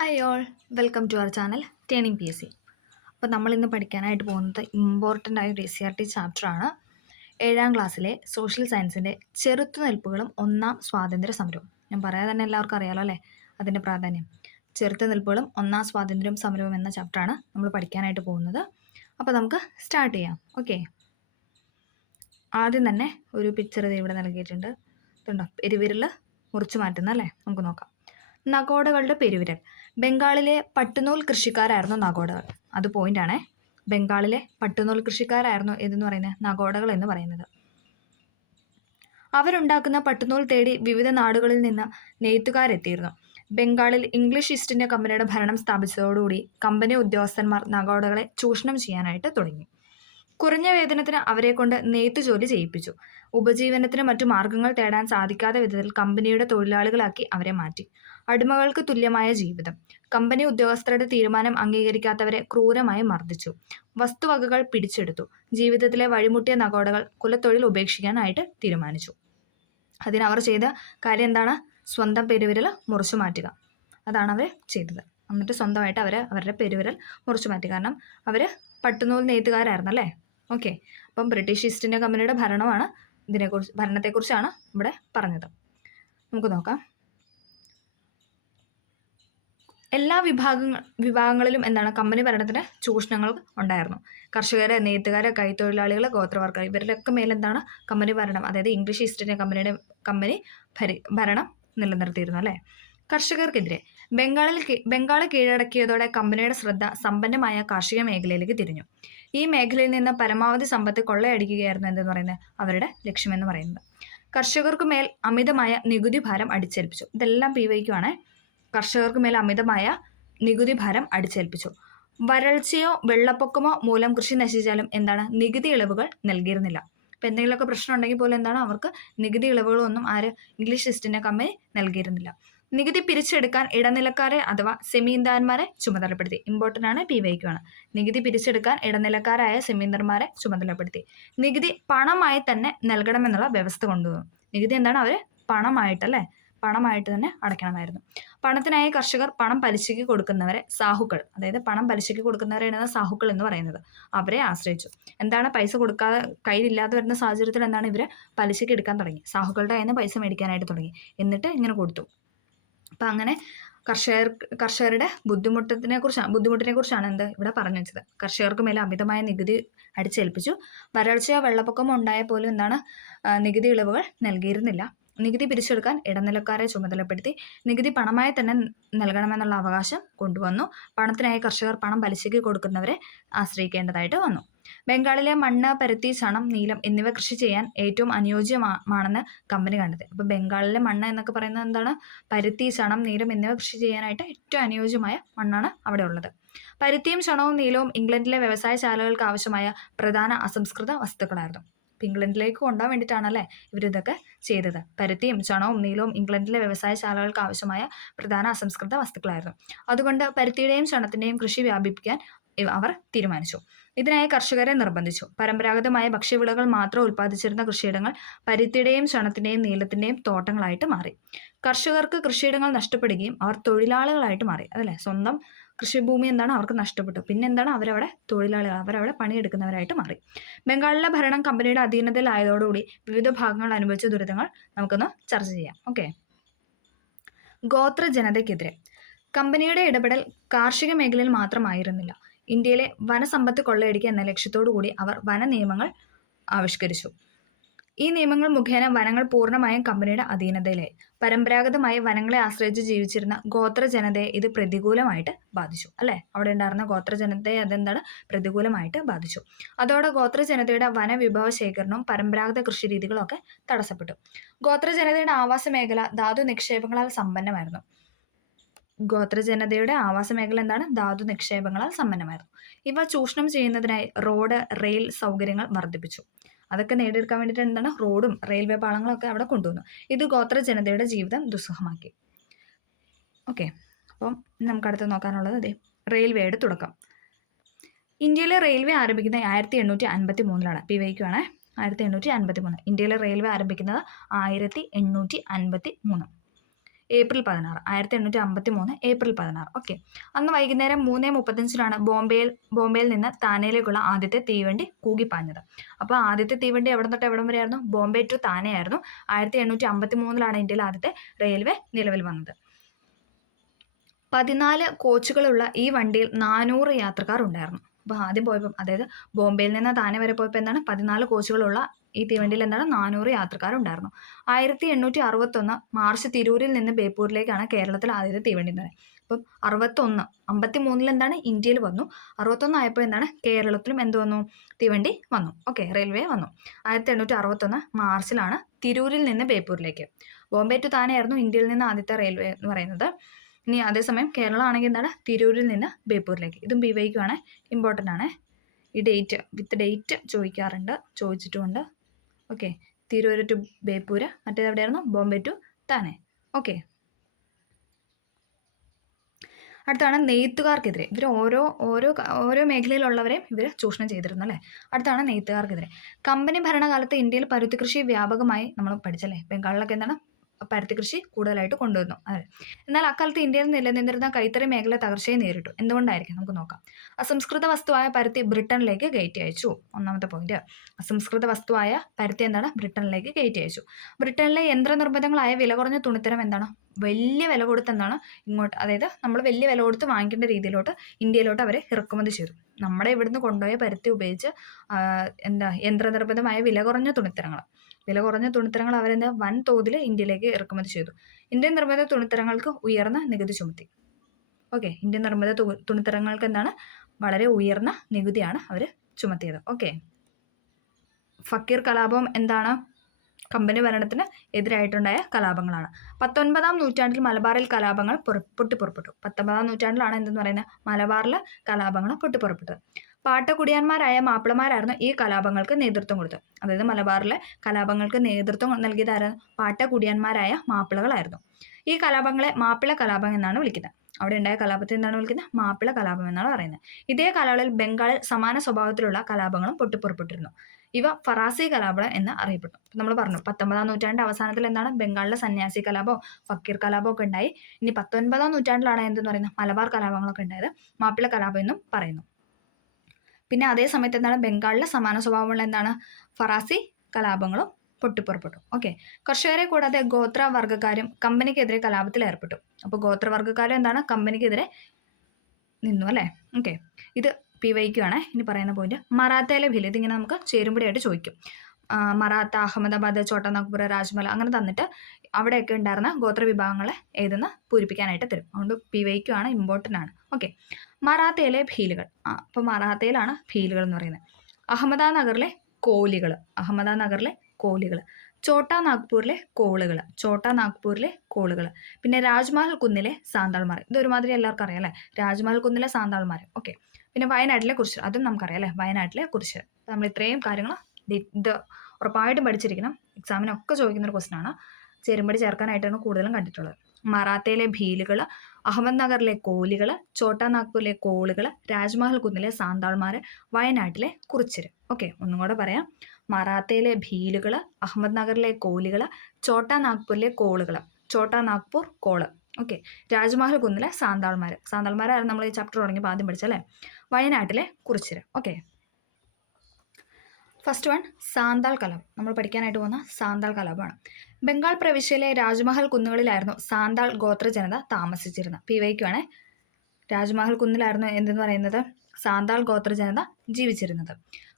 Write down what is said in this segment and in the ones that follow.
Hi all, welcome to our channel turning PSC. അപ്പോൾ നമ്മളിന്ന് പഠിക്കാനായിട്ട് പോകുന്നത് ഇമ്പോർട്ടൻ്റ് ആയ ഒരു CRT ചാപ്റ്ററാണ്. 7ാം ക്ലാസ്സിലെ സോഷ്യൽ സയൻസിൻ്റെ ചെറുത്തുനിൽപ്പുകളും ഒന്നാം സ്വാതന്ത്ര്യ സമരവും. ഞാൻ പറയാതെ തന്നെ എല്ലാവർക്കും അറിയാലോ അല്ലേ അതിൻ്റെ പ്രാധാന്യം. ചെറുത്തുനിൽപ്പുകളും ഒന്നാം സ്വാതന്ത്ര്യം സമരവും എന്ന ചാപ്റ്ററാണ് നമ്മൾ പഠിക്കാനായിട്ട് പോകുന്നത്. അപ്പോൾ നമുക്ക് സ്റ്റാർട്ട് ചെയ്യാം. ഓക്കെ, ആദ്യം തന്നെ ഒരു പിക്ചർ ഇവിടെ നൽകിയിട്ടുണ്ട്. ഇതുണ്ടോ, പെരുവിരൽ മുറിച്ച് മാറ്റുന്നല്ലേ, നമുക്ക് നോക്കാം. നഗോഡകളുടെ പെരുവിരൽ. ബംഗാളിലെ പട്ടുനൂൽ കൃഷിക്കാരായിരുന്നു നഗോഡകൾ. അത് പോയിന്റാണേ. ബംഗാളിലെ പട്ടുനൂൽ കൃഷിക്കാരായിരുന്നു ഏതെന്ന് പറയുന്നത് നഗോഡകൾ എന്ന് പറയുന്നത്. അവരുണ്ടാക്കുന്ന പട്ടുനൂൽ തേടി വിവിധ നാടുകളിൽ നിന്ന് നെയ്ത്തുകാരെത്തിയിരുന്നു. ബംഗാളിൽ ഇംഗ്ലീഷ് ഈസ്റ്റ് ഇന്ത്യ കമ്പനിയുടെ ഭരണം സ്ഥാപിച്ചതോടുകൂടി കമ്പനി ഉദ്യോഗസ്ഥന്മാർ നഗോഡകളെ ചൂഷണം ചെയ്യാനായിട്ട് തുടങ്ങി. കുറഞ്ഞ വേതനത്തിന് അവരെ കൊണ്ട് നെയ്ത്ത് ജോലി ചെയ്യിപ്പിച്ചു. ഉപജീവനത്തിന് മറ്റു മാർഗങ്ങൾ തേടാൻ സാധിക്കാത്ത വിധത്തിൽ കമ്പനിയുടെ തൊഴിലാളികളാക്കി അവരെ മാറ്റി. അടിമകൾക്ക് തുല്യമായ ജീവിതം. കമ്പനി ഉദ്യോഗസ്ഥരുടെ തീരുമാനം അംഗീകരിക്കാത്തവരെ ക്രൂരമായി മർദ്ദിച്ചു. വസ്തുവകകൾ പിടിച്ചെടുത്തു. ജീവിതത്തിലെ വഴിമുട്ടിയ നഗോഡകൾ കുലത്തൊഴിൽ ഉപേക്ഷിക്കാനായിട്ട് തീരുമാനിച്ചു. അതിനവർ ചെയ്ത കാര്യം എന്താണ്? സ്വന്തം പെരുവിരൽ മുറിച്ചു മാറ്റുക. അതാണ് അവർ ചെയ്തത്. എന്നിട്ട് സ്വന്തമായിട്ട് അവരുടെ പെരുവിരൽ മുറിച്ചു മാറ്റി. കാരണം അവർ പട്ടുനൂൽ നെയ്ത്തുകാരായിരുന്നു അല്ലേ. ഓക്കെ, അപ്പം ബ്രിട്ടീഷ് ഈസ്റ്റ് ഇന്ത്യ കമ്പനിയുടെ ഭരണത്തെക്കുറിച്ചാണ് ഇവിടെ പറഞ്ഞത്. നമുക്ക് നോക്കാം. എല്ലാ വിഭാഗങ്ങളിലും എന്താണ് കമ്പനി ഭരണത്തിന് ചൂഷണങ്ങൾ ഉണ്ടായിരുന്നു. കർഷകരെ, നെയ്ത്തുകാരെ, കൈത്തൊഴിലാളികൾ, ഗോത്രവർഗർ ഇവരിലൊക്കെ മേലെന്താണ് കമ്പനി ഭരണം, അതായത് ഇംഗ്ലീഷ് ഈസ്റ്റ് ഇന്ത്യ കമ്പനി ഭരണം നിലനിർത്തിയിരുന്നു അല്ലേ. കർഷകർക്കെതിരെ ബംഗാൾ കീഴടക്കിയതോടെ കമ്പനിയുടെ ശ്രദ്ധ സമ്പന്നമായ കാർഷിക മേഖലയിലേക്ക് തിരിഞ്ഞു. ഈ മേഖലയിൽ നിന്ന് പരമാവധി സമ്പത്ത് കൊള്ളയടിക്കുകയായിരുന്നു എന്തെന്ന് പറയുന്നത് അവരുടെ ലക്ഷ്യമെന്ന് പറയുന്നത്. കർഷകർക്ക് മേൽ അമിതമായ നികുതി ഭാരം അടിച്ചേൽപ്പിച്ചു. ഇതെല്ലാം PYQ ആണ്. കർഷകർക്ക് മേൽ അമിതമായ നികുതി ഭാരം അടിച്ചേൽപ്പിച്ചു. വരൾച്ചയോ വെള്ളപ്പൊക്കമോ മൂലം കൃഷി നശിച്ചാലും എന്താണ് നികുതി ഇളവുകൾ നൽകിയിരുന്നില്ല. ഇപ്പം എന്തെങ്കിലുമൊക്കെ പ്രശ്നം ഉണ്ടെങ്കിൽ പോലും എന്താണ് അവർക്ക് നികുതി ഇളവുകളൊന്നും ഇംഗ്ലീഷ് ഈസ്റ്റ് ഇന്ത്യ കമ്പനി നൽകിയിരുന്നില്ല. നികുതി പിരിച്ചെടുക്കാൻ ഇടനിലക്കാരെ അഥവാ സെമീന്ദാർമാരെ ചുമതലപ്പെടുത്തി. ഇമ്പോർട്ടൻ്റ് ആണ്, PYQ ആണ്. നികുതി പിരിച്ചെടുക്കാൻ ഇടനിലക്കാരായ സെമീന്ദാർമാരെ ചുമതലപ്പെടുത്തി. നികുതി പണമായി തന്നെ നൽകണമെന്നുള്ള വ്യവസ്ഥ കൊണ്ടുവന്നു. നികുതി എന്താണ് അവർ പണമായിട്ട് തന്നെ അടയ്ക്കണമായിരുന്നു. പണത്തിനായി കർഷകർ പണം പലിശയ്ക്ക് കൊടുക്കുന്നവരെ സാഹുക്കൾ, അതായത് പണം പലിശയ്ക്ക് കൊടുക്കുന്നവരെയാണ് സാഹുക്കൾ എന്ന് പറയുന്നത്, അവരെ ആശ്രയിച്ചു. എന്താണ് പൈസ കൊടുക്കാതെ കയ്യിലില്ലാതെ വരുന്ന സാഹചര്യത്തിൽ എന്താണ് ഇവരെ പലിശയ്ക്ക് എടുക്കാൻ തുടങ്ങി. സാഹുക്കളുടെ കയ്യിൽ നിന്ന് പൈസ മേടിക്കാനായിട്ട് തുടങ്ങി. എന്നിട്ട് ഇങ്ങനെ കൊടുത്തു. അപ്പം അങ്ങനെ കർഷകരുടെ ബുദ്ധിമുട്ടിനെ കുറിച്ചാണ് എന്ത് ഇവിടെ പറഞ്ഞു വെച്ചത്. കർഷകർക്ക് മേലെ അമിതമായ നികുതി അടിച്ചേൽപ്പിച്ചു. വരൾച്ചയോ വെള്ളപ്പൊക്കമോ ഉണ്ടായ പോലും എന്താണ് നികുതി ഇളവുകൾ നൽകിയിരുന്നില്ല. നികുതി പിരിച്ചെടുക്കാൻ ഇടനിലക്കാരെ ചുമതലപ്പെടുത്തി. നികുതി പണമായി തന്നെ നൽകണമെന്നുള്ള അവകാശം കൊണ്ടുവന്നു. പണത്തിനായി കർഷകർ പണം പലിശയ്ക്ക് കൊടുക്കുന്നവരെ ആശ്രയിക്കേണ്ടതായിട്ട് വന്നു. ബംഗാളിലെ മണ്ണ്, പരുത്തി, ചണം, നീലം എന്നിവ കൃഷി ചെയ്യാൻ ഏറ്റവും അനുയോജ്യമാണെന്ന് കമ്പനി കണ്ടത്. അപ്പോൾ ബംഗാളിലെ മണ്ണ് എന്നൊക്കെ പറയുന്നത് എന്താണ്? പരുത്തി, ചണം, നീലം എന്നിവ കൃഷി ചെയ്യാനായിട്ട് ഏറ്റവും അനുയോജ്യമായ മണ്ണാണ് അവിടെ ഉള്ളത്. പരുത്തിയും ചണവും നീലവും ഇംഗ്ലണ്ടിലെ വ്യവസായശാലകൾക്ക് ആവശ്യമായ പ്രധാന അസംസ്കൃത വസ്തുക്കളായിരുന്നു. ഇംഗ്ലണ്ടിലേക്ക് കൊണ്ടുപോകാൻ വേണ്ടിയിട്ടാണല്ലേ ഇവരിതൊക്കെ ചെയ്തത്. പരുത്തിയും ചണവും നീലവും ഇംഗ്ലണ്ടിലെ വ്യവസായശാലകൾക്ക് ആവശ്യമായ പ്രധാന അസംസ്കൃത വസ്തുക്കളായിരുന്നു. അതുകൊണ്ട് പരുത്തിയുടെയും ചണത്തിൻ്റെയും കൃഷി വ്യാപിപ്പിക്കാൻ അവർ തീരുമാനിച്ചു. ഇതിനായി കർഷകരെ നിർബന്ധിച്ചു. പരമ്പരാഗതമായ ഭക്ഷ്യവിളകൾ മാത്രം ഉൽപ്പാദിച്ചിരുന്ന കൃഷിയിടങ്ങൾ പരുത്തിയുടെയും ചണത്തിൻ്റെയും നീലത്തിൻ്റെയും തോട്ടങ്ങളായിട്ട് മാറി. കർഷകർക്ക് കൃഷിയിടങ്ങൾ നഷ്ടപ്പെടുകയും അവർ തൊഴിലാളികളായിട്ട് മാറി. അതല്ലേ, സ്വന്തം കൃഷിഭൂമി എന്താണ് അവർക്ക് നഷ്ടപ്പെട്ടു. പിന്നെ എന്താണ് അവരവിടെ തൊഴിലാളികൾ, അവരവിടെ പണിയെടുക്കുന്നവരായിട്ട് മാറി. ബംഗാളിലെ ഭരണം കമ്പനിയുടെ അധീനതയിലായതോടുകൂടി വിവിധ ഭാഗങ്ങൾ അനുഭവിച്ച ദുരിതങ്ങൾ നമുക്കൊന്ന് ചർച്ച ചെയ്യാം. ഓക്കെ, ഗോത്ര ജനതയ്ക്കെതിരെ കമ്പനിയുടെ ഇടപെടൽ കാർഷിക മേഖലയിൽ മാത്രമായിരുന്നില്ല. ഇന്ത്യയിലെ വനസമ്പത്ത് കൊള്ളയടിക്കുക എന്ന ലക്ഷ്യത്തോടു കൂടി അവർ വന നിയമങ്ങൾ ആവിഷ്കരിച്ചു. ഈ നിയമങ്ങൾ മുഖേന വനങ്ങൾ പൂർണ്ണമായും കമ്പനിയുടെ അധീനതയിലായി. പരമ്പരാഗതമായി വനങ്ങളെ ആശ്രയിച്ച് ജീവിച്ചിരുന്ന ഗോത്ര ജനതയെ ഇത് പ്രതികൂലമായിട്ട് ബാധിച്ചു അല്ലേ. അവിടെ ഉണ്ടായിരുന്ന ഗോത്ര ജനതയെ അതെന്താണ് പ്രതികൂലമായിട്ട് ബാധിച്ചു. അതോടെ ഗോത്ര ജനതയുടെ വനവിഭവ ശേഖരണവും പരമ്പരാഗത കൃഷി രീതികളും ഒക്കെ തടസ്സപ്പെട്ടു. ഗോത്ര ജനതയുടെ ആവാസ മേഖല ധാതു നിക്ഷേപങ്ങളാൽ സമ്പന്നമായിരുന്നു. ഗോത്രജനതയുടെ ആവാസ മേഖല എന്താണ്? ധാതു നിക്ഷേപങ്ങളാൽ സമ്പന്നമായിരുന്നു. ഇവ ചൂഷണം ചെയ്യുന്നതിനായി റോഡ്, റെയിൽ സൗകര്യങ്ങൾ വർദ്ധിപ്പിച്ചു. അതൊക്കെ നേടിയെടുക്കാൻ വേണ്ടിയിട്ട് എന്താണ് റോഡും റെയിൽവേ പാളങ്ങളൊക്കെ അവിടെ കൊണ്ടുവന്നു. ഇത് ഗോത്രജനതയുടെ ജീവിതം ദുസ്സഹമാക്കി. ഓക്കെ, അപ്പം നമുക്ക് അടുത്ത് നോക്കാനുള്ളത് റെയിൽവേയുടെ തുടക്കം. ഇന്ത്യയിലെ റെയിൽവേ ആരംഭിക്കുന്നത് 1853 PYQ ആണ്. 1853 ഇന്ത്യയിലെ റെയിൽവേ ആരംഭിക്കുന്നത് 1853. April 16, 1853 April 16. ഓക്കെ. അന്ന് വൈകുന്നേരം 3:35 ബോംബെയിൽ നിന്ന് താനെയിലേക്കുള്ള ആദ്യത്തെ തീവണ്ടി കൂകിപ്പാഞ്ഞത്. അപ്പോൾ ആദ്യത്തെ തീവണ്ടി എവിടെ തൊട്ട് എവിടം വരെയായിരുന്നു? ബോംബെ ടു താനെ ആയിരുന്നു. 1853 ഇന്ത്യയിൽ ആദ്യത്തെ റെയിൽവേ നിലവിൽ വന്നത്. 14 കോച്ചുകളുള്ള ഈ വണ്ടിയിൽ 400 യാത്രക്കാർ ഉണ്ടായിരുന്നു. അപ്പോൾ ആദ്യം പോയപ്പോൾ, അതായത് ബോംബെയിൽ നിന്ന് താനെ വരെ പോയപ്പോൾ എന്താണ് 14 കോച്ചുകളുള്ള ഈ തീവണ്ടിയിൽ എന്താണ് 400 യാത്രക്കാരുണ്ടായിരുന്നു. 1861 മാർച്ച് തിരൂരിൽ നിന്ന് ബേപ്പൂരിലേക്കാണ് കേരളത്തിൽ ആദ്യത്തെ തീവണ്ടി എന്ന് പറയുന്നത്. അപ്പം 53 എന്താണ് ഇന്ത്യയിൽ വന്നു. 61 ആയപ്പോൾ എന്താണ് കേരളത്തിലും എന്ത് വന്നു? തീവണ്ടി വന്നു. ഓക്കെ, റെയിൽവേ വന്നു. 1861 മാർച്ചിലാണ് തിരൂരിൽ നിന്ന് ബേപ്പൂരിലേക്ക്. ബോംബെ ടു താനെ ആയിരുന്നു ഇന്ത്യയിൽ നിന്ന് ആദ്യത്തെ റെയിൽവേ എന്ന് പറയുന്നത്. ഇനി അതേസമയം കേരളം ആണെങ്കിൽ എന്താണ് തിരൂരിൽ നിന്ന് ബേപ്പൂരിലേക്ക്. ഇതും BYQ ഇമ്പോർട്ടൻ്റ് ആണ്. ഈ ഡേറ്റ് വിത്ത് ഡേറ്റ് ചോദിച്ചിട്ടുമുണ്ട്. ഓക്കെ, തിരൂർ ടു ബേപ്പൂര്, മറ്റേത് എവിടെയായിരുന്നു? Bombay to Thane. ഓക്കെ, അടുത്താണ് നെയ്ത്തുകാർക്കെതിരെ. ഇവർ ഓരോ മേഖലയിലുള്ളവരെയും ഇവർ ചൂഷണം ചെയ്തിരുന്നു അല്ലേ. അടുത്താണ് നെയ്ത്തുകാർക്കെതിരെ. കമ്പനി ഭരണകാലത്ത് ഇന്ത്യയിൽ പരുത്തി കൃഷി വ്യാപകമായി നമ്മൾ പഠിച്ചല്ലേ. ബംഗാളിലൊക്കെ എന്താണ് പരുത്തി കൃഷി കൂടുതലായിട്ട് കൊണ്ടുവന്നു. അതെ. എന്നാൽ അക്കാലത്ത് ഇന്ത്യയിൽ നിലനിന്നിരുന്ന കൈത്തറി മേഖല തകർച്ചയെ നേരിട്ടു. എന്തുകൊണ്ടായിരിക്കും? നമുക്ക് നോക്കാം. അസംസ്കൃത വസ്തുവായ പരുത്തി ബ്രിട്ടനിലേക്ക് കയറ്റി അയച്ചു. ഒന്നാമത്തെ പോയിന്റ്. അസംസ്കൃത വസ്തുവായ പരുത്തി എന്താണ് ബ്രിട്ടനിലേക്ക് കയറ്റി അയച്ചു. ബ്രിട്ടനിലെ യന്ത്രനിർമ്മിതങ്ങളായ വില കുറഞ്ഞ തുണിത്തരം എന്താണ് വലിയ വില കൊടുത്ത് എന്താണ് ഇങ്ങോട്ട്, അതായത് നമ്മൾ വലിയ വില കൊടുത്ത് വാങ്ങിക്കേണ്ട രീതിയിലോട്ട് ഇന്ത്യയിലോട്ട് അവരെ ഇറക്കുമതി ചെയ്തു. നമ്മുടെ ഇവിടുന്ന് കൊണ്ടുപോയ പരുത്തി ഉപയോഗിച്ച് യന്ത്രനിർമ്മിതമായ വില കുറഞ്ഞ തുണിത്തരങ്ങൾ അവരെന്താ വൻതോതിൽ ഇന്ത്യയിലേക്ക് ഇറക്കുമതി ചെയ്തു. ഇന്ത്യൻ നിർമ്മിത തുണിത്തരങ്ങൾക്ക് ഉയർന്ന നികുതി ചുമത്തി. ഓക്കെ, ഇന്ത്യൻ നിർമ്മിത തുണിത്തരങ്ങൾക്ക് എന്താണ് വളരെ ഉയർന്ന നികുതിയാണ് അവർ ചുമത്തിയത്. ഓക്കെ, ഫക്കീർ കലാപം എന്താണ്? കമ്പനി ഭരണത്തിന് എതിരായിട്ടുണ്ടായ കലാപങ്ങളാണ്. 19-ാം നൂറ്റാണ്ടിൽ മലബാറിൽ കലാപങ്ങൾ പൊട്ടിപ്പുറപ്പെട്ടു. 19-ാം നൂറ്റാണ്ടിലാണ് എന്തെന്ന് പറയുന്നത് മലബാറിൽ കലാപങ്ങൾ പൊട്ടിപ്പുറപ്പെട്ടത്. പാട്ടക്കുടിയന്മാരായ മാപ്പിളമാരായിരുന്നു ഈ കലാപങ്ങൾക്ക് നേതൃത്വം കൊടുത്തത്. അതായത് മലബാറിലെ കലാപങ്ങൾക്ക് നേതൃത്വം നൽകിയതായിരുന്നു പാട്ടക്കുടിയന്മാരായ മാപ്പിളകളായിരുന്നു. ഈ കലാപങ്ങളെ മാപ്പിള കലാപം എന്നാണ് വിളിക്കുന്നത്. അവിടെ ഉണ്ടായ കലാപത്തെ എന്താണ് വിളിക്കുന്നത്? മാപ്പിള കലാപം എന്നാണ് പറയുന്നത്. ഇതേ കാലയളവിൽ ബംഗാളിൽ സമാന സ്വഭാവത്തിലുള്ള കലാപങ്ങളും പൊട്ടിപ്പുറപ്പെട്ടിരുന്നു. ഇവ ഫറാസി കലാപം എന്ന് അറിയപ്പെട്ടു. നമ്മൾ പറഞ്ഞു 19-ാം നൂറ്റാണ്ട് അവസാനത്തിൽ എന്താണ് ബംഗാളിലെ സന്യാസി കലാപോ ഫക്കീർ കലാപോ ഒക്കെ ഉണ്ടായി. ഇനി 19-ാം നൂറ്റാണ്ടിലാണ് എന്തെന്ന് പറയുന്നത് മലബാർ കലാപങ്ങളൊക്കെ ഉണ്ടായത്. മാപ്പിള കലാപം എന്നും പറയുന്നു. പിന്നെ അതേ സമയത്ത് എന്താണ് ബംഗാളിലെ സമാന സ്വഭാവമുള്ള എന്താണ് ഫറാസി കലാപങ്ങളും പൊട്ടിപ്പുറപ്പെട്ടു. ഓക്കെ, കർഷകരെ കൂടാതെ ഗോത്രവർഗ്ഗക്കാരും കമ്പനിക്കെതിരെ കലാപത്തിൽ ഏർപ്പെട്ടു. അപ്പോൾ ഗോത്രവർഗ്ഗക്കാരും എന്താണ് കമ്പനിക്കെതിരെ നിന്നു അല്ലേ. ഓക്കെ, ഇത് PYQ ആണ്. ഇനി പറയുന്ന പോയിന്റ് മറാത്തയിലെ ഭീൽ. ഇതിങ്ങനെ നമുക്ക് ചേരുംപടിയായിട്ട് ചോദിക്കും. മറാത്ത, അഹമ്മദാബാദ്, ചോട്ടാ നാഗ്പൂർ, രാജ്മല അങ്ങനെ തന്നിട്ട് അവിടെയൊക്കെ ഉണ്ടായിരുന്ന ഗോത്ര വിഭാഗങ്ങളെ ഏതെന്ന് പൂരിപ്പിക്കാനായിട്ട് തരും. അതുകൊണ്ട് PYQ ആണ്, ഇമ്പോർട്ടൻ്റ് ആണ്. ഓക്കെ, മറാത്തയിലെ ഭീലുകൾ. അപ്പോൾ മറാത്തയിലാണ് ഭീലുകൾ എന്ന് പറയുന്നത്. അഹമ്മദാനഗറിലെ കോലികൾ, ചോട്ടാ നാഗ്പൂരിലെ കോളുകൾ, പിന്നെ രാജ്മഹൽ കുന്നിലെ സാന്താൾമാർ. ഇതൊരുമാതിരി എല്ലാവർക്കും അറിയാം അല്ലേ, രാജ്മഹൽ കുന്നിലെ സാന്താൾമാർ. ഓക്കെ, പിന്നെ വയനാട്ടിലെ കുറിച്ച്, അതും നമുക്കറിയാം അല്ലേ, വയനാട്ടിലെ കുറിച്ച്. നമ്മൾ ഇത്രയും കാര്യങ്ങൾ ഇത് ഉറപ്പായിട്ടും പഠിച്ചിരിക്കണം. എക്സാമിനൊക്കെ ചോദിക്കുന്നൊരു ക്വസ്റ്റൻ ആണ്. ചേരുംപടി ചേർക്കാനായിട്ടാണ് കൂടുതലും കണ്ടിട്ടുള്ളത്. മറാത്തയിലെ ഭീലുകൾ, അഹമ്മദ്നഗറിലെ കോലികൾ, ചോട്ടാ നാഗ്പൂരിലെ കോളുകൾ, രാജ്മഹൽ കുന്നിലെ സാന്താൾമാർ, വയനാട്ടിലെ കുറിച്യർ. ഓക്കെ, ഒന്നും കൂടെ പറയാം. മറാത്തയിലെ ഭീലുകൾ, അഹമ്മദ്നഗറിലെ കോലികൾ, ചോട്ടാ നാഗ്പൂരിലെ കോളുകൾ, ചോട്ടാ നാഗ്പൂർ കോള്. ഓക്കെ, രാജ്മഹൽ കുന്നിലെ സാന്താൾമാരായിരുന്നു നമ്മൾ ഈ ചാപ്റ്റർ തുടങ്ങിയപ്പോൾ ആദ്യം പഠിച്ചല്ലേ. വയനാട്ടിലെ Kurichiyar. Okay, first one Santhal കലാപം. നമ്മൾ പഠിക്കാനായിട്ട് പോകുന്ന സാന്താൾ കലാപമാണ്. ബംഗാൾ പ്രവിശ്യയിലെ രാജ്മഹൽ കുന്നുകളിലായിരുന്നു സാന്താൾ ഗോത്ര ജനത താമസിച്ചിരുന്നത്. PYQ ആണ്. രാജ്മഹൽ കുന്നിലായിരുന്നു എന്തെന്ന് പറയുന്നത് സാന്താൾ ഗോത്ര ജനത ജീവിച്ചിരുന്നത്.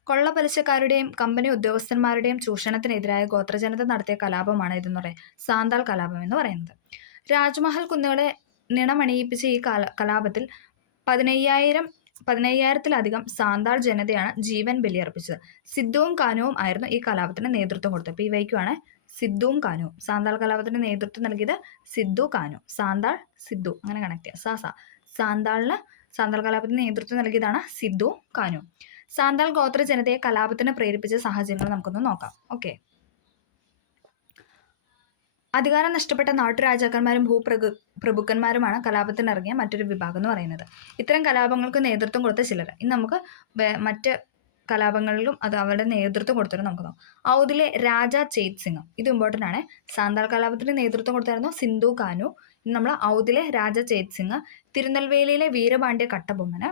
കൊള്ളപ്പലിശക്കാരുടെയും കമ്പനി ഉദ്യോഗസ്ഥന്മാരുടെയും ചൂഷണത്തിനെതിരായ ഗോത്രജനത നടത്തിയ കലാപമാണ് ഇതെന്ന് പറയുന്നത് സാന്താൾ കലാപം എന്ന് പറയുന്നത്. രാജ്മഹൽ കുന്നുകളെ നിണമണിയിപ്പിച്ച ഈ കലാപത്തിൽ 15,000-ത്തിലധികം സാന്താൾ ജനതയാണ് ജീവൻ ബലിയർപ്പിച്ചത്. സിദ്ധുവും കാനുവും ആയിരുന്നു ഈ കലാപത്തിന് നേതൃത്വം കൊടുത്തത്. PYQ ആണ്. സിദ്ധുവും കാനുവും. സാന്താൾ കലാപത്തിന് നേതൃത്വം നൽകിയത് സിദ്ധു, കാനു. സാന്താൾ, സിദ്ധു അങ്ങനെ കണക്ട് ചെയ്യുക. സാന്താൾ കലാപത്തിന് നേതൃത്വം നൽകിയതാണ് സിദ്ധു, കാനു. സാന്താൾ ഗോത്ര ജനതയെ കലാപത്തിന് പ്രേരിപ്പിച്ച സാഹചര്യങ്ങൾ നമുക്കൊന്ന് നോക്കാം. ഓക്കെ, അധികാരം നഷ്ടപ്പെട്ട നാട്ടുരാജാക്കന്മാരും ഭൂപ്രഭുക്കന്മാരുമാണ് കലാപത്തിനിറങ്ങിയ മറ്റൊരു വിഭാഗം എന്ന് പറയുന്നത്. ഇത്തരം കലാപങ്ങൾക്ക് നേതൃത്വം കൊടുത്ത ചിലർ. ഇനി നമുക്ക് മറ്റ് കലാപങ്ങളിലും അത് അവരുടെ നേതൃത്വം കൊടുത്തിരുന്നു. നമുക്ക് നോക്കാം. ഔദിലെ രാജ ചേത് സിംഗ്, ഇത് ഇമ്പോർട്ടൻ്റ് ആണ്. സാന്താൾ കലാപത്തിന് നേതൃത്വം കൊടുത്തായിരുന്നു സിന്ധു കാനു. നമ്മൾ ഔദിലെ രാജ ചേത് സിംഗ്, തിരുനെൽവേലിയിലെ വീരപാണ്ഡ്യ കട്ടബൊമ്മന്,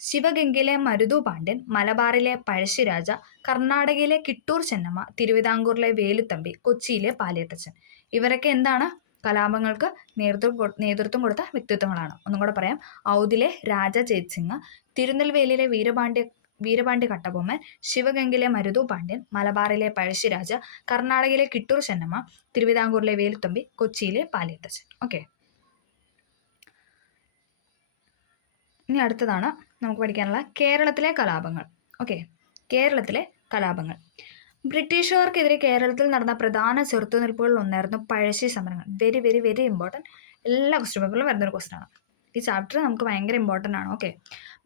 ശിവഗംഗയിലെ മരുതു പാണ്ഡ്യൻ, മലബാറിലെ പഴശ്ശിരാജ, കർണാടകയിലെ കിട്ടൂർ ചെന്നമ്മ, തിരുവിതാംകൂറിലെ വേലുത്തമ്പി, കൊച്ചിയിലെ പാലിയത്തച്ഛൻ. ഇവരൊക്കെ എന്താണ്? കലാപങ്ങൾക്ക് നേതൃത്വം കൊടുത്ത വ്യക്തിത്വങ്ങളാണ്. ഒന്നും കൂടെ പറയാം. ഔദിലെ രാജ ചേത് സിംഗ്, തിരുനെൽവേലിയിലെ വീരപാണ്ഡ്യ കട്ടബൊമ്മൻ, ശിവഗംഗയിലെ മരുതു പാണ്ഡ്യൻ, മലബാറിലെ പഴശ്ശിരാജ, കർണാടകയിലെ കിട്ടൂർ ചെന്നമ്മ, തിരുവിതാംകൂറിലെ വേലുത്തമ്പി, കൊച്ചിയിലെ പാലിയത്തച്ഛൻ. ഓക്കെ, ഇനി അടുത്തതാണ് നമുക്ക് പഠിക്കാനുള്ള കേരളത്തിലെ കലാപങ്ങൾ. ഓക്കെ, കേരളത്തിലെ കലാപങ്ങൾ. ബ്രിട്ടീഷുകാർക്കെതിരെ കേരളത്തിൽ നടന്ന പ്രധാന ചെറുത്തുനിൽപ്പുകളിൽ ഒന്നായിരുന്നു പഴശ്ശി സമരങ്ങൾ. Very very very important. എല്ലാ ക്വസ്റ്റ്യൻ പേപ്പറിലും വരുന്നൊരു ക്വസ്റ്റ്യൻ ആണ്. ഈ ചാപ്റ്റർ നമുക്ക് ഭയങ്കര ഇമ്പോർട്ടൻ്റ് ആണ്. ഓക്കെ,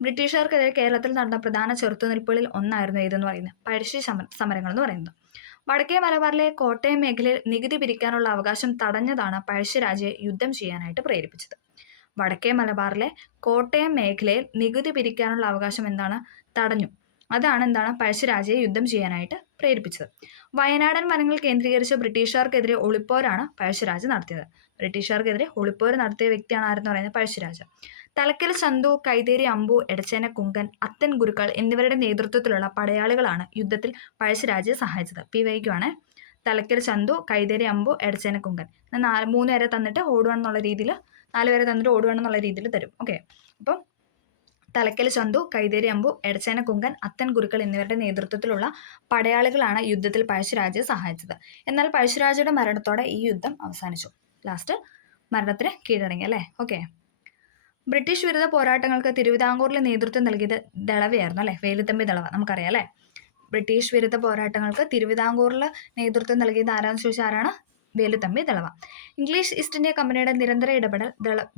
ബ്രിട്ടീഷുകാർക്കെതിരെ കേരളത്തിൽ നടന്ന പ്രധാന ചെറുത്തുനിൽപ്പുകളിൽ ഒന്നായിരുന്നു ഏതെന്ന് പറയുന്നത് പഴശ്ശി സമരങ്ങൾ എന്ന് പറയുന്നത്. വടക്കേ മലബാറിലെ കോട്ടയം മേഖലയിൽ നികുതി പിരിക്കാനുള്ള അവകാശം തടഞ്ഞതാണ് പഴശ്ശിരാജയെ യുദ്ധം ചെയ്യാനായിട്ട് പ്രേരിപ്പിച്ചത്. വടക്കേ മലബാറിലെ കോട്ടയം മേഖലയിൽ നികുതി പിരിക്കാനുള്ള അവകാശം എന്താണ്? തടഞ്ഞു. അതാണ് എന്താണ് പഴശ്ശിരാജയെ യുദ്ധം ചെയ്യാനായിട്ട് പ്രേരിപ്പിച്ചത്. വയനാടൻ വനങ്ങൾ കേന്ദ്രീകരിച്ച് ബ്രിട്ടീഷുകാർക്കെതിരെ ഒളിപ്പോരാണ് പഴശ്ശിരാജ നടത്തിയത്. ബ്രിട്ടീഷുകാർക്കെതിരെ ഒളിപ്പോര് നടത്തിയ വ്യക്തിയാണ് ആരെന്ന് പറയുന്നത് പഴശ്ശിരാജ. തലക്കൽ ചന്തു, കൈതേരി അമ്പു, എടച്ചേന കുങ്കൻ, അത്തൻ ഗുരുക്കൾ എന്നിവരുടെ നേതൃത്വത്തിലുള്ള പടയാളികളാണ് യുദ്ധത്തിൽ പഴശ്ശിരാജയെ സഹായിച്ചത്. പി വൈക്കുവാണ്. തലക്കൽ ചന്തു, കൈതേരി അമ്പു, എടച്ചേന കുങ്കൻ. 3 പേരെ തന്നിട്ട് ഓടുവാണെന്നുള്ള രീതിയിൽ 4 പേരെ തന്നിട്ട് ഓടുവാണെന്നുള്ള രീതിയിൽ തരും. ഓക്കെ, അപ്പം തലക്കൽ ചന്തു, കൈതേരി അമ്പു, എടച്ചേന കുങ്കൻ, അത്തൻ ഗുരുക്കൾ എന്നിവരുടെ നേതൃത്വത്തിലുള്ള പടയാളികളാണ് യുദ്ധത്തിൽ പഴശ്ശിരാജയെ സഹായിച്ചത്. എന്നാൽ പഴശ്ശിരാജയുടെ മരണത്തോടെ ഈ യുദ്ധം അവസാനിച്ചു. ലാസ്റ്റ് മരണത്തിന് കീഴടങ്ങി അല്ലേ. ഓക്കെ, ബ്രിട്ടീഷ് വിരുദ്ധ പോരാട്ടങ്ങൾക്ക് തിരുവിതാംകൂറിൽ നേതൃത്വം നൽകിയത് ദളവയായിരുന്നു അല്ലേ. വേലുത്തമ്പി ദളവ നമുക്കറിയാം അല്ലേ. ബ്രിട്ടീഷ് വിരുദ്ധ പോരാട്ടങ്ങൾക്ക് തിരുവിതാംകൂറിൽ നേതൃത്വം നൽകിയത് ആരാന്ന് ചോദിച്ചാൽ ആരാണ്? Velu Thampi Dalawa. English East India കമ്പനിയുടെ നിരന്തര ഇടപെടൽ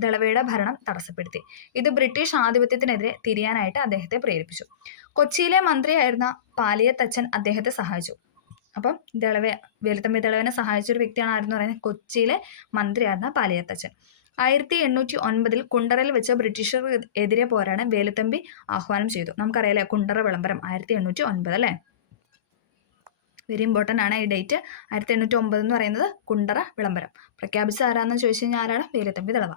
ദളവയുടെ ഭരണം തടസ്സപ്പെടുത്തി. ഇത് ബ്രിട്ടീഷ് ആധിപത്യത്തിനെതിരെ തിരിയാനായിട്ട് അദ്ദേഹത്തെ പ്രേരിപ്പിച്ചു. കൊച്ചിയിലെ മന്ത്രിയായിരുന്ന പാലിയത്തച്ഛൻ അദ്ദേഹത്തെ സഹായിച്ചു. അപ്പം വേലുത്തമ്പി ദളവനെ സഹായിച്ച ഒരു വ്യക്തിയാണ് ആരെന്ന് പറയുന്നത്? കൊച്ചിയിലെ മന്ത്രിയായിരുന്ന പാലിയത്തച്ഛൻ. 1809 കുണ്ടറയിൽ വെച്ച് ബ്രിട്ടീഷർക്കെതിരെ പോരാടാൻ വേലുത്തമ്പി ആഹ്വാനം ചെയ്തു. നമുക്കറിയാലേ കുണ്ടറ വിളംബരം 1809 അല്ലേ. വെരി ഇമ്പോർട്ടൻ്റ് ആണ് ഈ ഡേറ്റ്. 1809 എന്ന് പറയുന്നത് കുണ്ടറ വിളംബരം. പ്രഖ്യാപിച്ച ആരാന്ന് ചോദിച്ചു കഴിഞ്ഞാൽ ആരാണ്? വേലുത്തമ്പി ദളവ.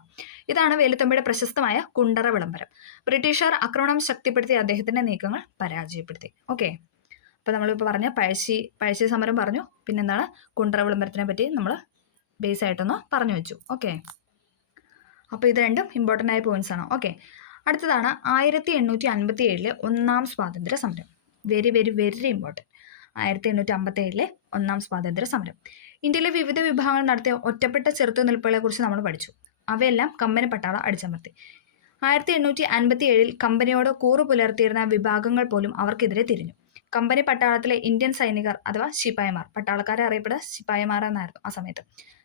ഇതാണ് വേലുത്തമ്പിയുടെ പ്രശസ്തമായ കുണ്ടറ വിളംബരം. ബ്രിട്ടീഷുകാർ ആക്രമണം ശക്തിപ്പെടുത്തി അദ്ദേഹത്തിന്റെ നീക്കങ്ങൾ പരാജയപ്പെടുത്തി. ഓക്കെ, അപ്പോൾ നമ്മളിപ്പോൾ പറഞ്ഞ പഴശ്ശി സമരം പറഞ്ഞു. പിന്നെന്താണ്? കുണ്ടറ വിളംബരത്തിനെ പറ്റി നമ്മൾ ബേസ് ആയിട്ടൊന്ന് പറഞ്ഞു വെച്ചു. ഓക്കെ, അപ്പോൾ ഇത് രണ്ടും ഇമ്പോർട്ടൻ്റ് ആയ പോയിന്റ്സ് ആണ്. ഓക്കെ, അടുത്തതാണ് 1857 ഒന്നാം സ്വാതന്ത്ര്യ സമരം. Very very very important. 1857 ഒന്നാം സ്വാതന്ത്ര്യ സമരം. ഇന്ത്യയിലെ വിവിധ വിഭാഗങ്ങൾ നടത്തിയ ഒറ്റപ്പെട്ട ചെറുത്തുനിൽപ്പുകളെ കുറിച്ച് നമ്മൾ പഠിച്ചു. അവയെല്ലാം കമ്പനി പട്ടാളം അടിച്ചമർത്തി. 1857 കമ്പനിയോട് കൂറു പുലർത്തിയിരുന്ന വിഭാഗങ്ങൾ പോലും അവർക്കെതിരെ തിരിഞ്ഞു. കമ്പനി പട്ടാളത്തിലെ ഇന്ത്യൻ സൈനികർ അഥവാ ശിപായിമാർ, പട്ടാളക്കാരെ അറിയപ്പെടുക ശിപായിമാർ എന്നായിരുന്നു ആ സമയത്ത്,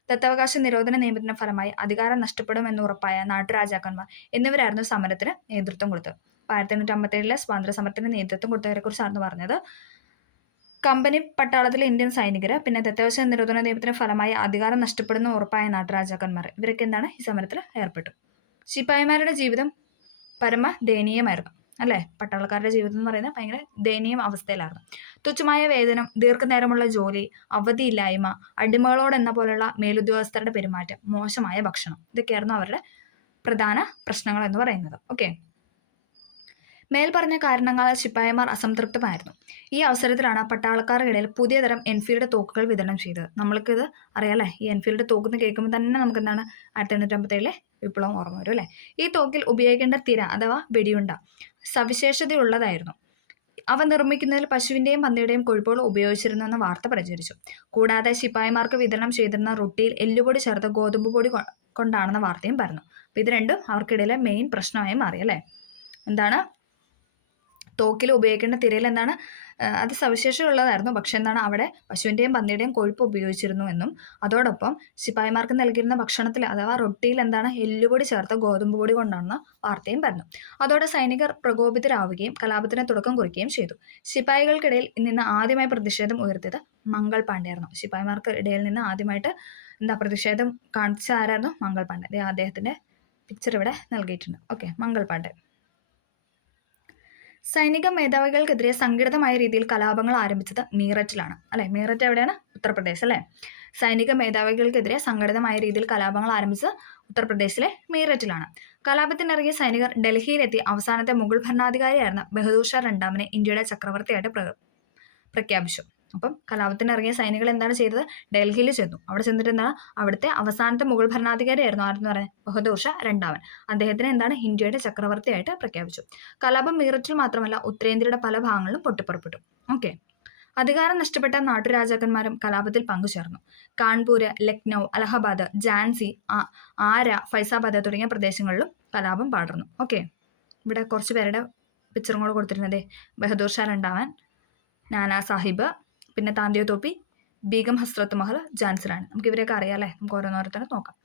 ദത്തവകാശ നിരോധന നിയമത്തിന്റെ ഫലമായി അധികാരം നഷ്ടപ്പെടുമെന്ന് ഉറപ്പായ നാട്ടുരാജാക്കന്മാർ എന്നിവരായിരുന്നു സമരത്തിന് നേതൃത്വം കൊടുത്തത്. 1857 സ്വാതന്ത്ര്യ സമരത്തിന് നേതൃത്വം കൊടുത്തവരെ കുറിച്ചായിരുന്നു പറഞ്ഞത്. കമ്പനി പട്ടാളത്തിലെ ഇന്ത്യൻ സൈനികർ, പിന്നെ ദത്തവകാശ നിരോധന നിയമത്തിന്റെ ഫലമായി അധികാരം നഷ്ടപ്പെടുന്ന ഉറപ്പായ നാട്ടുരാജാക്കന്മാർ, ഇവരൊക്കെ എന്താണ് ഈ സമരത്തിൽ ഏർപ്പെട്ടു. ശിപായിമാരുടെ ജീവിതം പരമ ദയനീയമായിരുന്നു അല്ലേ. പട്ടാളക്കാരുടെ ജീവിതം എന്ന് പറയുന്നത് ഭയങ്കര ദയനീയ അവസ്ഥയിലായിരുന്നു. തുച്ഛമായ വേതനം, ദീർഘനേരമുള്ള ജോലി, അവധിയില്ലായ്മ, അടിമകളോടെന്ന പോലുള്ള മേലുദ്യോഗസ്ഥരുടെ പെരുമാറ്റം, മോശമായ ഭക്ഷണം, ഇതൊക്കെയായിരുന്നു അവരുടെ പ്രധാന പ്രശ്നങ്ങൾ എന്ന് പറയുന്നത്. ഓക്കെ, മേൽപ്പറഞ്ഞ കാരണങ്ങളാൽ ശിപ്പായിമാർ അസംതൃപ്തമായിരുന്നു. ഈ അവസരത്തിലാണ് പട്ടാളക്കാർക്കിടയിൽ പുതിയ തരം എൻഫീൽഡ് തോക്കുകൾ വിതരണം ചെയ്തത്. നമ്മൾക്കിത് അറിയാമല്ലേ. ഈ എൻഫീൽഡ് തോക്കെന്ന് കേൾക്കുമ്പോൾ തന്നെ നമുക്ക് എന്താണ് 1857 വിപ്ലവം ഓർമ്മ വരും അല്ലേ. ഈ തോക്കിൽ ഉപയോഗിക്കേണ്ട തിര അഥവാ വെടിയുണ്ട സവിശേഷതയുള്ളതായിരുന്നു. അവ നിർമ്മിക്കുന്നതിൽ പശുവിൻ്റെയും പന്നിയുടെയും കൊഴുപ്പുകൾ ഉപയോഗിച്ചിരുന്നെന്ന വാർത്ത പ്രചരിച്ചു. കൂടാതെ ശിപ്പായിമാർക്ക് വിതരണം ചെയ്തിരുന്ന റൊട്ടിയിൽ എല്ലുപൊടി ചേർത്ത് ഗോതമ്പ് പൊടി കൊണ്ടാണെന്ന വാർത്തയും പറഞ്ഞു. അപ്പോൾ ഇത് രണ്ടും അവർക്കിടയിലെ മെയിൻ പ്രശ്നമായി മാറി അല്ലേ. എന്താണ്? തോക്കിൽ ഉപയോഗിക്കേണ്ട തിരയിൽ എന്താണ് അത് സവിശേഷതയുള്ളതായിരുന്നു. പക്ഷെ എന്താണ് അവിടെ പശുവിൻ്റെയും പന്നിയുടെയും കൊഴുപ്പ് ഉപയോഗിച്ചിരുന്നു എന്നും അതോടൊപ്പം ശിപ്പായിമാർക്ക് നൽകിയിരുന്ന ഭക്ഷണത്തിൽ അഥവാ റൊട്ടിയിൽ എന്താണ് എല്ലുപൊടി ചേർത്ത ഗോതമ്പ് പൊടി കൊണ്ടാണെന്ന വാർത്തയും പറഞ്ഞു. അതോടെ സൈനികർ പ്രകോപിതരാവുകയും കലാപത്തിന് തുടക്കം കുറിക്കുകയും ചെയ്തു. ശിപ്പായികൾക്കിടയിൽ നിന്ന് ആദ്യമായി പ്രതിഷേധം ഉയർത്തിയത് മംഗൾ പാണ്ഡെയായിരുന്നു. ശിപ്പായിമാർക്ക് ഇടയിൽ നിന്ന് ആദ്യമായിട്ട് പ്രതിഷേധം കാണിച്ച ആരായിരുന്നു? മംഗൾ പാണ്ഡെ. അദ്ദേഹത്തിന്റെ പിക്ചർ ഇവിടെ നൽകിയിട്ടുണ്ട്. ഓക്കെ, മംഗൾ പാണ്ഡെ. സൈനിക മേധാവികൾക്കെതിരെ സംഘടിതമായ രീതിയിൽ കലാപങ്ങൾ ആരംഭിച്ചത് മീററ്റിലാണ് അല്ലെ. മീററ്റ് എവിടെയാണ്? ഉത്തർപ്രദേശ് അല്ലെ. സൈനിക മേധാവികൾക്കെതിരെ സംഘടിതമായ രീതിയിൽ കലാപങ്ങൾ ആരംഭിച്ചത് ഉത്തർപ്രദേശിലെ മീററ്റിലാണ്. കലാപത്തിനിറങ്ങിയ സൈനികർ ഡൽഹിയിലെത്തി അവസാനത്തെ മുഗൾ ഭരണാധികാരിയായിരുന്ന ബഹദൂർ ഷാ രണ്ടാമനെ ഇന്ത്യയുടെ ചക്രവർത്തിയായിട്ട് പ്രഖ്യാപിച്ചു. അപ്പം കലാപത്തിനിറങ്ങിയ സൈനികൾ എന്താണ് ചെയ്തത്? ഡൽഹിയിൽ ചെന്നു. അവിടെ ചെന്നിട്ട് എന്താണ്? അവിടുത്തെ അവസാനത്തെ മുഗൾ ഭരണാധികാരിയായിരുന്നു ആരെന്ന് പറയുന്നത്? ബഹദൂർ ഷാ രണ്ടാമൻ. അദ്ദേഹത്തിന് എന്താണ്? ഇന്ത്യയുടെ ചക്രവർത്തിയായിട്ട് പ്രഖ്യാപിച്ചു. കലാപം മീററ്റിൽ മാത്രമല്ല ഉത്തരേന്ത്യയുടെ പല ഭാഗങ്ങളിലും പൊട്ടിപ്പുറപ്പെട്ടു. ഓക്കെ. അധികാരം നഷ്ടപ്പെട്ട നാട്ടുരാജാക്കന്മാരും കലാപത്തിൽ പങ്കുചേർന്നു. കാൺപൂര്, ലക്നൗ, അലഹബാദ്, ഝാൻസി, ആര, ഫൈസാബാദ് തുടങ്ങിയ പ്രദേശങ്ങളിലും കലാപം പടർന്നു. ഓക്കെ. ഇവിടെ കുറച്ച് പേരുടെ പിക്ചറും കൂടെ കൊടുത്തിരുന്നത് ബഹദൂർ ഷാ രണ്ടാമൻ, നാനാ സാഹിബ്, പിന്നെ താന്തിയോ തോപ്പി, ബീഗം ഹസ്രത്ത് മഹൽ, ഝാൻസിലാണ്. നമുക്ക് ഇവരെയൊക്കെ അറിയാം അല്ലേ. നമുക്ക് ഓരോന്നോരോരുത്തരെ നോക്കാം.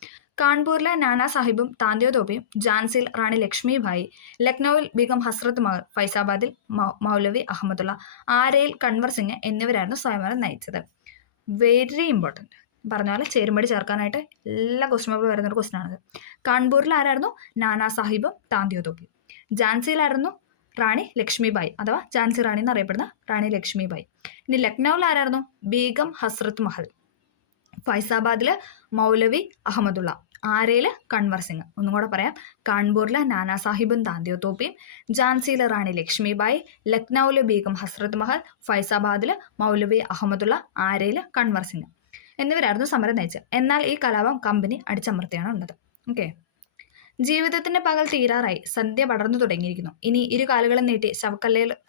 കാൺപൂരിലെ നാനാ സാഹിബും താന്തിയോ തോപ്പിയും, ഝാൻസിയിൽ റാണി ലക്ഷ്മിഭായി, ലക്നൌവിൽ ബീഗം ഹസ്രത്ത് മഹൽ, ഫൈസാബാദിൽ മൗലവി അഹമ്മദുള്ള, ആരയിൽ കൺവർ സിംഗ് എന്നിവരായിരുന്നു സ്വയംവരം നയിച്ചത്. Very important. പറഞ്ഞ പോലെ ചേരുമ്പടി ചേർക്കാനായിട്ട് എല്ലാ ക്വസ്റ്റ്യൻ പേപ്പറിൽ വരുന്നൊരു ക്വസ്റ്റ്യൻ ആണത്. കാൺപൂരിൽ ആരായിരുന്നു? നാനാ സാഹിബും താന്തിയോ തോപ്പിയും. ഝാൻസിയിലായിരുന്നു റാണി ലക്ഷ്മിഭായ് അഥവാ ഝാൻസി റാണി എന്നറിയപ്പെടുന്ന റാണി ലക്ഷ്മിഭായ്. ഇനി ലക്നൌവിൽ ആരായിരുന്നു? ബീഗം ഹസ്രത്ത് മഹൽ. ഫൈസാബാദില് മൗലവി അഹമ്മദുള്ള. ആരയില് കൺവർ സിംഗ്. ഒന്നും കൂടെ പറയാം. കാൺപൂരിലെ നാനാ സാഹിബും താന്തിയോ തോപ്പിയും, ഝാൻസിയിലെ റാണി ലക്ഷ്മിഭായ്, ലക്നൌവിലെ ബീഗം ഹസ്രത്ത് മഹൽ, ഫൈസാബാദില് മൗലവി അഹമ്മദുള്ള, ആരയില് കൺവർ സിംഗ് എന്നിവരായിരുന്നു സമരം നയിച്ചത്. എന്നാൽ ഈ കലാപം കമ്പനി അടിച്ചമർത്തിയാണ് ഉള്ളത്. ഓക്കെ. ജീവിതത്തിന്റെ പകൽ തീരാറായി. സന്ധ്യ പടർന്നു തുടങ്ങിയിരിക്കുന്നു. ഇനി ഇരു കാലുകളും നീട്ടി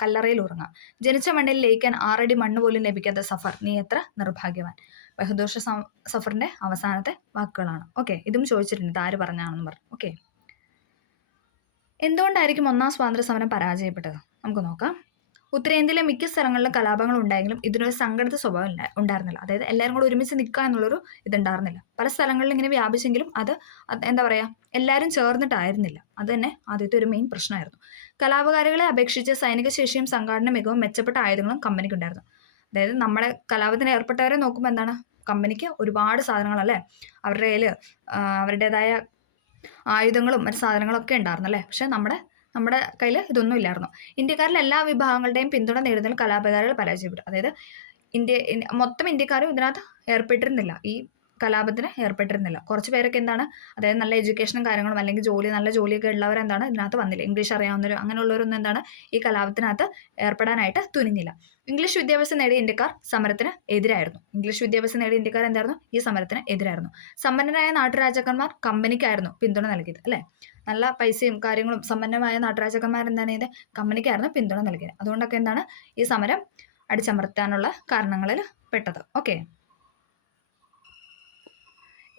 കല്ലറയിൽ ഉറങ്ങാം. ജനിച്ച മണ്ണിൽ ലയിക്കാൻ 6 അടി മണ്ണ് പോലും ലഭിക്കാത്ത സഫർ, നീ എത്ര നിർഭാഗ്യവാൻ. ബഹദൂർ ഷാ സഫറിന്റെ അവസാനത്തെ വാക്കുകളാണ്. ഓക്കെ. ഇതും ചോദിച്ചിട്ടുണ്ട്, ഇത് ആര് പറഞ്ഞാണെന്ന് പറഞ്ഞു. ഓക്കെ. എന്തുകൊണ്ടായിരിക്കും ഒന്നാം സ്വാതന്ത്ര്യ സമരം പരാജയപ്പെട്ടത്? നമുക്ക് നോക്കാം. ഉത്തരേന്ത്യയിലെ മിക്ക സ്ഥലങ്ങളിലും കലാപങ്ങൾ ഉണ്ടായെങ്കിലും ഇതിനൊരു സംഘടിത സ്വഭാവം ഉണ്ടായിരുന്നില്ല. അതായത് എല്ലാവരും കൂടെ ഒരുമിച്ച് നിൽക്കുക എന്നുള്ളൊരു ഇതുണ്ടായിരുന്നില്ല. പല സ്ഥലങ്ങളിലും ഇങ്ങനെ വ്യാപിച്ചെങ്കിലും അത് എന്താ പറയുക, എല്ലാവരും ചേർന്നിട്ടായിരുന്നില്ല. അത് തന്നെ ആദ്യത്തെ ഒരു മെയിൻ പ്രശ്നമായിരുന്നു. കലാപകാരികളെ അപേക്ഷിച്ച് സൈനിക ശേഷിയും സംഘാടന മികവും മെച്ചപ്പെട്ട ആയുധങ്ങളും കമ്പനിക്കുണ്ടായിരുന്നു. അതായത് നമ്മുടെ കലാപത്തിന് ഏർപ്പെട്ടവരെ നോക്കുമ്പോൾ എന്താണ്, കമ്പനിക്ക് ഒരുപാട് സാധനങ്ങളല്ലേ, അവരുടെ കയ്യിൽ അവരുടേതായ ആയുധങ്ങളും മറ്റു സാധനങ്ങളൊക്കെ ഉണ്ടായിരുന്നു അല്ലേ. പക്ഷെ നമ്മുടെ കയ്യിൽ ഇതൊന്നും ഇല്ലായിരുന്നു. ഇന്ത്യക്കാരിലെ എല്ലാ വിഭാഗങ്ങളുടെയും പിന്തുണ നേടുന്നതിൽ കലാപകാരികൾ പരാജയപ്പെട്ടു. അതായത് മൊത്തം ഇന്ത്യക്കാരും ഇതിനകത്ത് ഏർപ്പെട്ടിരുന്നില്ല, ഈ കലാപത്തിന് ഏർപ്പെട്ടിരുന്നില്ല. കുറച്ച് പേരൊക്കെ എന്താണ്, അതായത് നല്ല എഡ്യൂക്കേഷനും കാര്യങ്ങളും അല്ലെങ്കിൽ നല്ല ജോലിയൊക്കെ ഉള്ളവരെന്താണ് ഇതിനകത്ത് വന്നില്ല. ഇംഗ്ലീഷ് അറിയാവുന്നവരും അങ്ങനെയുള്ളവരൊന്നും എന്താണ് ഈ കലാപത്തിനകത്ത് ഏർപ്പെടാനായിട്ട് തുനിഞ്ഞില്ല. ഇംഗ്ലീഷ് വിദ്യാഭ്യാസം നേടിയ ഇന്ത്യക്കാർ സമരത്തിന് എതിരായിരുന്നു. ഇംഗ്ലീഷ് വിദ്യാഭ്യാസം നേടിയ ഇന്ത്യക്കാർ എന്തായിരുന്നു? ഈ സമരത്തിന് എതിരായിരുന്നു. സമ്പന്നരായ നാട്ടുരാജാക്കന്മാർ കമ്പനിക്കായിരുന്നു പിന്തുണ നൽകിയത് അല്ലേ. നല്ല പൈസയും കാര്യങ്ങളും സമ്പന്നമായ നാട്ടുരാജാക്കന്മാർ എന്താണ് ചെയ്തത്? കമ്പനിക്കായിരുന്നു പിന്തുണ നൽകിയത്. അതുകൊണ്ടൊക്കെ എന്താണ് ഈ സമരം അടിച്ചമർത്താനുള്ള കാരണങ്ങളിൽ പെട്ടത്. ഓക്കെ.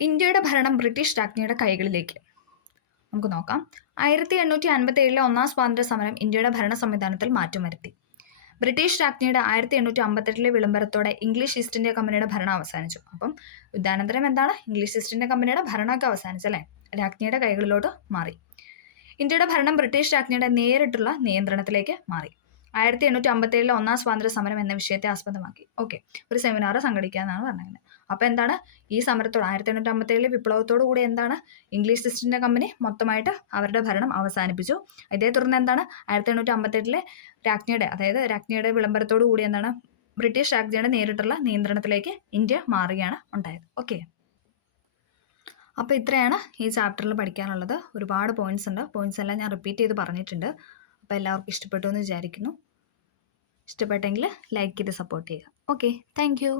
ഇന്ത്യയുടെ ഭരണം ബ്രിട്ടീഷ് രാജ്ഞിയുടെ കൈകളിലേക്ക്. നമുക്ക് നോക്കാം. 1857 ഒന്നാം സ്വാതന്ത്ര്യ സമരം ഇന്ത്യയുടെ ഭരണ സംവിധാനത്തിൽ മാറ്റം വരുത്തി. ബ്രിട്ടീഷ് രാജ്ഞിയുടെ 1858 വിളംബരത്തോടെ ഇംഗ്ലീഷ് ഈസ്റ്റ് ഇന്ത്യ കമ്പനിയുടെ ഭരണം അവസാനിച്ചു. അപ്പം യുദ്ധാനന്തരം എന്താണ്, ഇംഗ്ലീഷ് ഈസ്റ്റ് ഇന്ത്യ കമ്പനിയുടെ ഭരണമൊക്കെ അവസാനിച്ചല്ലേ, രാജ്ഞിയുടെ കൈകളിലോട്ട് മാറി. ഇന്ത്യയുടെ ഭരണം ബ്രിട്ടീഷ് രാജ്ഞിയുടെ നേരിട്ടുള്ള നിയന്ത്രണത്തിലേക്ക് മാറി. 1857 ഒന്നാം സ്വാതന്ത്ര്യ സമരം എന്ന വിഷയത്തെ ആസ്പദമാക്കി ഓക്കെ ഒരു സെമിനാർ സംഘടിക്കാന്നാണ് പറഞ്ഞത്. അപ്പോൾ എന്താണ് ഈ സമരത്തോട് 1857 വിപ്ലവത്തോടു കൂടി എന്താണ് ഇംഗ്ലീഷ് ഈസ്റ്റ് ഇന്ത്യ കമ്പനി മൊത്തമായിട്ട് അവരുടെ ഭരണം അവസാനിപ്പിച്ചു. ഇതേ തുടർന്ന് എന്താണ് 1858 രാജ്ഞിയുടെ അതായത് രാജ്ഞിയുടെ വിളംബരത്തോടു കൂടി എന്താണ് ബ്രിട്ടീഷ് രാജ്ഞിയുടെ നേരിട്ടുള്ള നിയന്ത്രണത്തിലേക്ക് ഇന്ത്യ മാറുകയാണ് ഉണ്ടായത്. ഓക്കെ. അപ്പോൾ ഇത്രയാണ് ഈ ചാപ്റ്ററിൽ പഠിക്കാനുള്ളത്. ഒരുപാട് പോയിന്റ്സ് ഉണ്ട്. പോയിന്റ്സ് എല്ലാം ഞാൻ റിപ്പീറ്റ് ചെയ്ത് പറഞ്ഞിട്ടുണ്ട്. അപ്പോൾ എല്ലാവർക്കും ഇഷ്ടപ്പെട്ടു എന്ന് വിചാരിക്കുന്നു. ഇഷ്ടപ്പെട്ടെങ്കിൽ ലൈക്ക് ചെയ്ത് സപ്പോർട്ട് ചെയ്യുക. Okay, thank you.